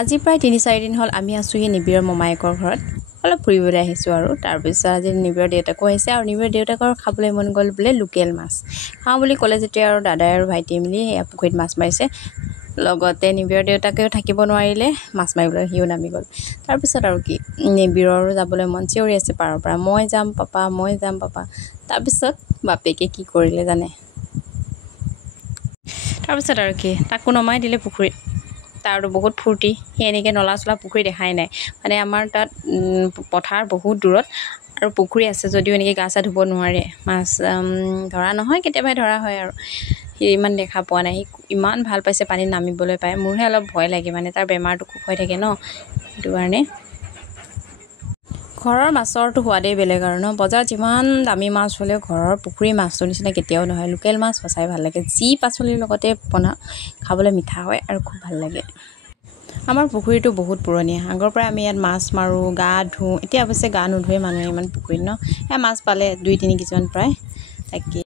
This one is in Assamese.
আজি প্ৰায় ৩-৪ দিন হ'ল আমি আছোঁহি নিবিড়ৰ মমায়েকৰ ঘৰত অলপ ফুৰিবলৈ আহিছোঁ আৰু তাৰপিছত আজি নিবিড়ৰ দেউতাকো আহিছে আৰু নিবিড়ৰ দেউতাকৰ খাবলৈ মন গ'ল বোলে লোকেল মাছ খাওঁ বুলি ক'লে যেতিয়া আৰু দাদাই আৰু ভাইটিয়ে মিলি এয়া পুখুৰীত মাছ মাৰিছে লগতে নিবিড়ৰ দেউতাকেও থাকিব নোৱাৰিলে মাছ মাৰিবলৈ সিও নামি গ'ল তাৰপিছত আৰু কি নিবিড়ৰো যাবলৈ মন চিঞৰি আছে পাৰৰ পৰা মই যাম পাপা তাৰপিছত বাপেকে কি কৰিলে জানে তাৰপিছত আৰু কি তাকো নমাই দিলে পুখুৰীত তাৰতো বহুত ফূৰ্তি সি এনেকৈ নলা চলা পুখুৰী দেখাই নাই মানে আমাৰ তাত পথাৰ বহুত দূৰত আৰু পুখুৰী আছে যদিও এনেকৈ গা চা ধুব নোৱাৰে মাছ ধৰা নহয় কেতিয়াবাই ধৰা হয় আৰু সি ইমান দেখা পোৱা নাই সি ইমান ভাল পাইছে পানীত নামিবলৈ পায় মোৰহে অলপ ভয় লাগে মানে তাৰ বেমাৰটো খুব হৈ থাকে ন সেইটো কাৰণে ঘৰৰ মাছৰটো সোৱাদেই বেলেগ আৰু ন বজাৰত যিমান দামী মাছ হ'লেও ঘৰৰ পুখুৰী মাছটোৰ নিচিনা কেতিয়াও নহয় লোকেল মাছ সঁচাই ভাল লাগে যি পাচলিৰ লগতে বনাওঁ খাবলৈ মিঠা হয় আৰু খুব ভাল লাগে আমাৰ পুখুৰীটো বহুত পুৰণি আগৰ পৰা আমি ইয়াত মাছ মাৰোঁ গা ধুওঁ এতিয়া অৱশ্যে গা নুধুৱে মানুহে ইমান পুখুৰীত ন মাছ পালে 2-3 কেজিমান প্ৰায় তাকে